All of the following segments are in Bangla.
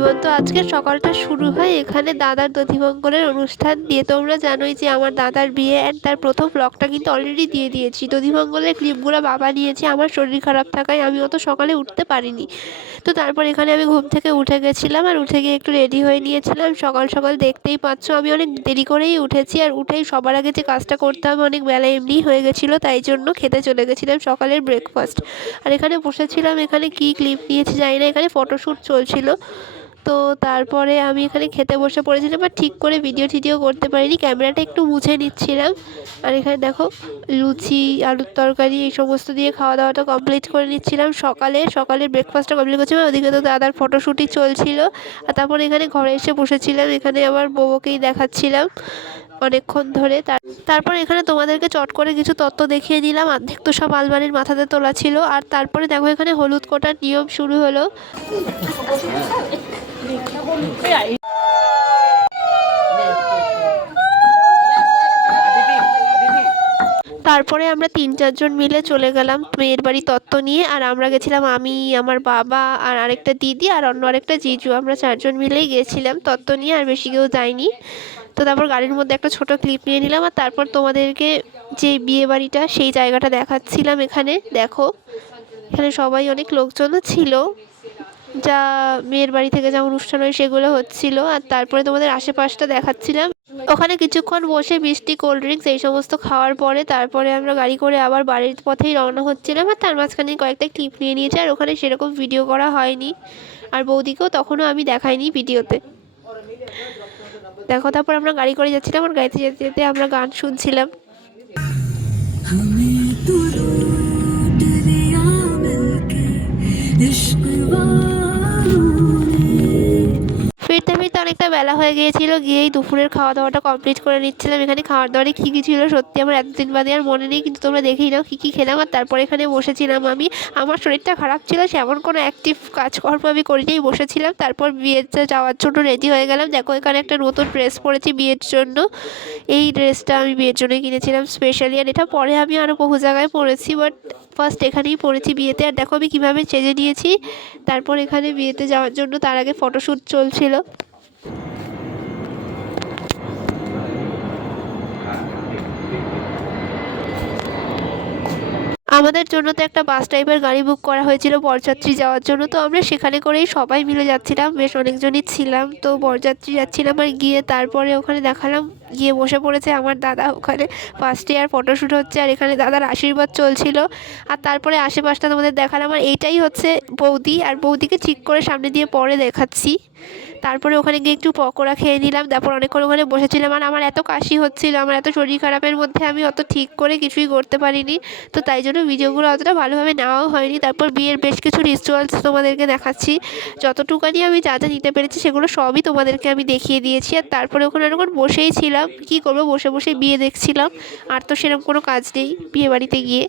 জীবন। তো আজকের সকালটা শুরু হয় এখানে দাদার দধিমঙ্গলের অনুষ্ঠান দিয়ে। তোমরা জানোই যে আমার দাদার বিয়ে অ্যান্ড তার প্রথম ব্লগটা কিন্তু অলরেডি দিয়ে দিয়েছি। দধিমঙ্গলের ক্লিপগুলো বাবা নিয়েছে, আমার শরীর খারাপ থাকায় আমি অত সকালে উঠতে পারিনি। তো তারপর এখানে আমি ঘুম থেকে উঠে গেছিলাম, আর উঠে গিয়ে একটু রেডি হয়ে নিয়েছিলাম। সকাল সকাল দেখতেই পাচ্ছ আমি অনেক দেরি করেই উঠেছি, আর উঠেই সবার আগে যে কাজটা করতে হবে অনেক বেলা এমনিই হয়ে গেছিলো, তাই জন্য খেতে চলে গেছিলাম সকালের ব্রেকফাস্ট। আর এখানে বসেছিলাম, এখানে কী ক্লিপ নিয়েছি জানি না, এখানে ফটোশ্যুট চলছিল। তো তারপরে আমি এখানে খেতে বসে পড়েছিলাম, আর ঠিক করে ভিডিও টিডিও করতে পারিনি, ক্যামেরাটা একটু মুছে নিচ্ছিলাম। আর এখানে দেখো লুচি, আলুর তরকারি এই সমস্ত দিয়ে খাওয়া দাওয়াটা কমপ্লিট করে নিচ্ছিলাম। সকালের ব্রেকফাস্টটা কমপ্লিট করছিলাম, ওদিকে তো দাদার ফটোশ্যুটই চলছিল। আর তারপর এখানে ঘরে এসে বসেছিলাম, এখানে আবার বউকেই দেখাচ্ছিলাম অনেকক্ষণ ধরে। তারপর এখানে তোমাদেরকে চট করে কিছু তত্ত্ব দেখিয়ে দিলাম, অর্ধেক তো সব আলমারির মাথাতে তোলা ছিল। আর তারপরে দেখো এখানে হলুদ কোটার নিয়ম শুরু হলো। তারপরে আমরা 3-4 জন মিলে চলে গেলাম মেয়ের বাড়ি তত্ত্ব নিয়ে। আর আমরা গেছিলাম, আমি, আমার বাবা আর আরেকটা দিদি আর অন্য আরেকটা জিজু, আমরা 4 জন মিলেই গেছিলাম তত্ত্ব নিয়ে, আর বেশি কেউ যায়নি। তো তারপর গাড়ির মধ্যে একটা ছোট ক্লিপ নিয়ে নিলাম, আর তারপর তোমাদেরকে যে বিয়ে বাড়িটা সেই জায়গাটা দেখাচ্ছিলাম। এখানে দেখো, এখানে সবাই অনেক লোকজনও ছিল, যা মেয়ের বাড়ি থেকে যা অনুষ্ঠান হয় সেগুলো হচ্ছিল। আর তারপরে তোমাদের আশেপাশটা দেখাচ্ছিলাম। ওখানে কিছুক্ষণ বসে মিষ্টি, কোল্ড ড্রিঙ্কস এই সমস্ত খাওয়ার পরে তারপরে আমরা গাড়ি করে আবার বাড়ির পথেই রওনা হচ্ছিলাম। আর তার মাঝখানে কয়েকটা ক্লিপ নিয়ে নিয়েছি, আর ওখানে সেরকম ভিডিও করা হয়নি, আর বৌদিকেও তখনও আমি দেখাইনি ভিডিওতে। দেখো তারপর আমরা গাড়ি করে যাচ্ছিলাম, আর গাড়িতে যেতে যেতে আমরা গান শুনছিলাম। ফিরতে ফিরতে অনেকটা বেলা হয়ে গিয়েছিল, গিয়েই দুপুরের খাওয়া দাওয়াটা কমপ্লিট করে নিচ্ছিলাম। এখানে খাওয়ার দাওয়ারে কী কী ছিল সত্যি আমার এতদিন বাদে আর মনে নেই, কিন্তু তোমরা দেখেই নাও কী কী খেলাম। আর তারপর এখানে বসেছিলাম আমি, আমার শরীরটা খারাপ ছিল, সেমন কোনো অ্যাক্টিভ কাজকর্ম আমি করিনি, বসেছিলাম। তারপর বিয়েতে যাওয়ার জন্য রেডি হয়ে গেলাম। দেখো এখানে একটা নতুন ড্রেস পরেছি বিয়ের জন্য। এই ড্রেসটা আমি বিয়ের জন্য কিনেছিলাম স্পেশালি, আর এটা পরে আমি আরও বহু জায়গায় পরেছি, বাট ফার্স্ট এখানেই পরেছি বিয়েতে। আর দেখো আমি কীভাবে সেজে নিয়েছি। তারপর এখানে বিয়েতে যাওয়ার জন্য তার আগে ফটোশ্যুট চলছিল। আমাদের জন্য তো একটা বাস টাইপের গাড়ি বুক করা হয়েছিল বরযাত্রী যাওয়ার জন্য, তো আমরা সেখানে করেই সবাই মিলে যাচ্ছিলাম, বেশ অনেকজনই ছিলাম। তো বরযাত্রী যাচ্ছিলাম, আর গিয়ে তারপরে ওখানে দেখালাম, গিয়ে বসে পড়েছে আমার দাদা ওখানে ফার্স্টে, আর ফটোশ্যুট হচ্ছে, আর এখানে দাদার আশীর্বাদ চলছিল। আর তারপরে আশেপাশটা তোমাদের দেখালাম। আর এইটাই হচ্ছে বৌদি, আর বৌদিকে ঠিক করে সামনে দিয়ে পরে দেখাচ্ছি। তারপরে ওখানে গিয়ে একটু পকোড়া খেয়ে নিলাম, তারপর অনেকক্ষণ ওখানে বসেছিলাম। আর আমার এত কাশি হচ্ছিল, আমার এত শরীর খারাপের মধ্যে আমি অত ঠিক করে কিছুই করতে পারিনি, তো তাই জন্য ভিডিওগুলো অতটা ভালোভাবে নেওয়াও হয়নি। তারপর বিয়ের বেশ কিছু রিচুয়ালস তোমাদেরকে দেখাচ্ছি, যতটুকুনি আমি যা যা নিতে পেরেছি সেগুলো সবই তোমাদেরকে আমি দেখিয়ে দিয়েছি। আর তারপরে ওখানে অনেকক্ষণ বসেই ছিলাম, কী করবো, বসে বসে বিয়ে দেখছিলাম, আর তো সেরকম কোনো কাজ নেই বিয়ে বাড়িতে গিয়ে।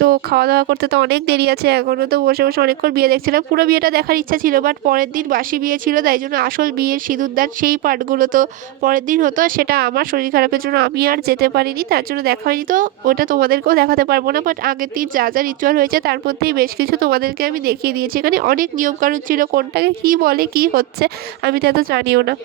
তো খাওয়া দাওয়া করতে তো অনেক দেরি আছে এখনও, তো বসে বসে অনেকক্ষণ বিয়ে দেখছিলাম। পুরো বিয়েটা দেখার ইচ্ছা ছিল, বাট পরের দিন বাসি বিয়ে ছিল, তাই জন্য আসল বিয়ের সিঁদুরদান সেই পার্টগুলো তো পরের দিন হতো, আর সেটা আমার শরীর খারাপের জন্য আমি আর যেতে পারিনি, তার জন্য দেখা হয়নি। তো ওটা তোমাদেরকেও দেখাতে পারবো না, বাট আগের দিন যা যা রিচুয়াল হয়েছে তার মধ্যেই বেশ কিছু তোমাদেরকে আমি দেখিয়ে দিয়েছি। এখানে অনেক নিয়মকানুন ছিল, কোনটাকে কী বলে কী হচ্ছে আমি তো এত জানিও না।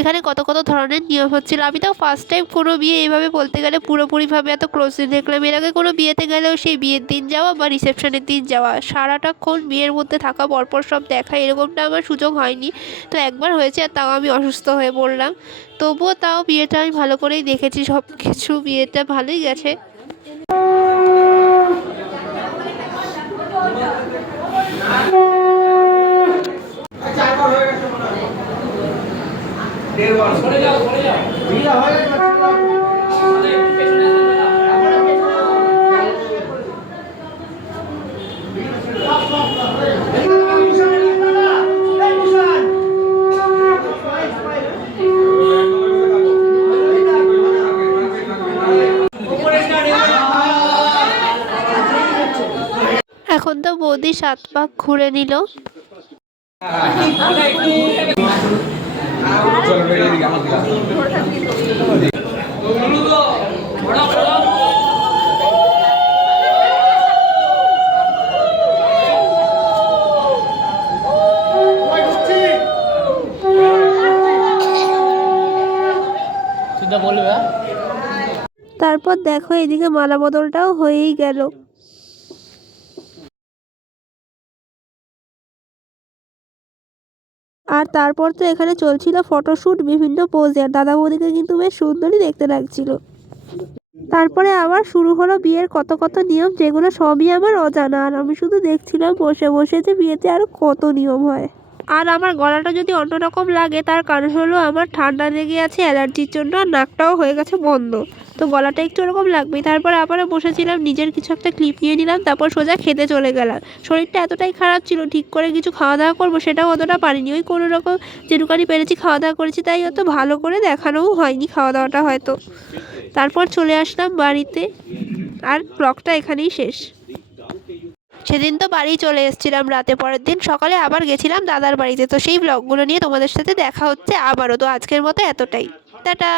এখানে কত কত ধরনের নিয়ম হচ্ছিল। আমি তো ফার্স্ট টাইম কোনো বিয়ে এইভাবে বলতে গেলে পুরোপুরিভাবে এত ক্লোজলি দেখলাম। এর আগে কোনো বিয়েতে গেলেও সেই বিয়ের দিন যাওয়া বা রিসেপশনের দিন যাওয়া, সারাটাক্ষণ বিয়ের মধ্যে থাকা, পরপর সব দেখা, এরকমটা আমার সুযোগ হয়নি। তো একবার হয়েছে, আর তাও আমি অসুস্থ হয়ে পড়লাম। তবুও তাও বিয়েটা আমি ভালো করেই দেখেছি, সব কিছু বিয়েটা ভালোই গেছে। এখন তো বৌদি 7 পাক ঘুরে নিল। তারপর দেখো এদিকে মালা বদলটাও হয়েই গেল। আর তারপর তো এখানে চলছিল ফটোশ্যুট বিভিন্ন পোজে, আর দাদা বৌদিকে কিন্তু বেশ সুন্দরই দেখতে লাগছিল। তারপরে আবার শুরু হলো বিয়ের কত কত নিয়ম, যেগুলো সবই আমার অজানা, আর আমি শুধু দেখছিলাম বসে বসে যে বিয়েতে আরো কত নিয়ম হয়। আর আমার গলাটা যদি অন্যরকম লাগে তার কারণ হলো আমার ঠান্ডা লেগে আছে অ্যালার্জির জন্য, আর নাকটাও হয়ে গেছে বন্ধ, তো গলাটা একটু এরকম লাগবেই। তারপর আবারও বসেছিলাম, নিজের কিছু একটা ক্লিপ নিয়ে নিলাম, তারপর সোজা খেতে চলে গেলাম। শরীরটা এতটাই খারাপ ছিল, ঠিক করে কিছু খাওয়া দাওয়া করবো সেটাও অতটা পারিনি, ওই কোনো রকম যেটুকানি পেরেছি খাওয়া দাওয়া করেছি, তাই অত ভালো করে দেখানোও হয়নি খাওয়া দাওয়াটা হয়তো। তারপর চলে আসলাম বাড়িতে, আর ব্লগটা এখানেই শেষ। সেদিন তো বাড়ি চলে এসেছিলাম রাতে, পরের দিন সকালে আবার গেছিলাম দাদার বাড়িতে, তো সেই ব্লগগুলো নিয়ে তোমাদের সাথে দেখা হচ্ছে আবারও। তো আজকের মতো এতটাই, টাটা।